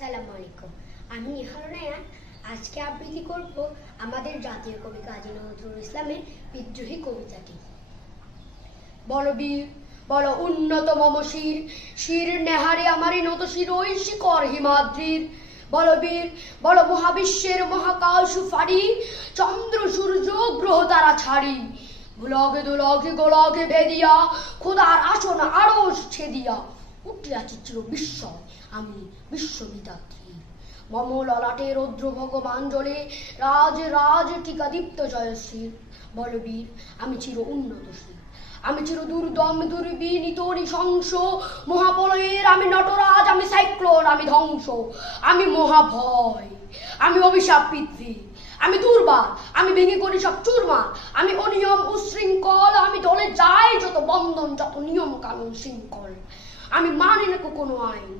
সালামু আলাইকুম। আমি নিহার নায়ান। আজকে আবৃত্তি করব আমাদের জাতীয় কবি কাজী নজরুল ইসলামের বিদ্রোহী কবিতাটি। বল বীর, বল উন্নত মম শির, শির নেহারে আমারই নত শির ওই শিকর হিমাদ্রির। বল বীর, বল মহাবিশ্বের মহাকাশ ফাড়ি, চন্দ্র সূর্য গ্রহ তারা ছাড়ি। ভুলগে দুলগে গোলগে ভেদিয়া, খোদার আসন আরশ ছেদিয়া, উঠিয়াছি চির বিস্ময় আমি বিশ্ববিদাত্রী। মম ললাটে রৌদ্র ভগবান জলে, রাজ রাজ টিকা দীপ্ত জয়শ্রীর। বলবীর, আমি চির উন্নত শ্রী, আমি চির দুর্দম দুর্বিনীত নৃশংস, মহাপ্রলয়ের আমি নটরাজ, আমি সাইক্লোন, আমি ধ্বংস, আমি মহাভয়, আমি অভিশাপ পৃথ্বী, আমি দুর্বার, আমি ভেঙে করি সব চুরমার, আমি অনিয়ম উশৃঙ্খল, আমি দলে যাই যত বন্ধন, যত নিয়ম কানুন শৃঙ্খল, আমি মানি না কোনো আইন।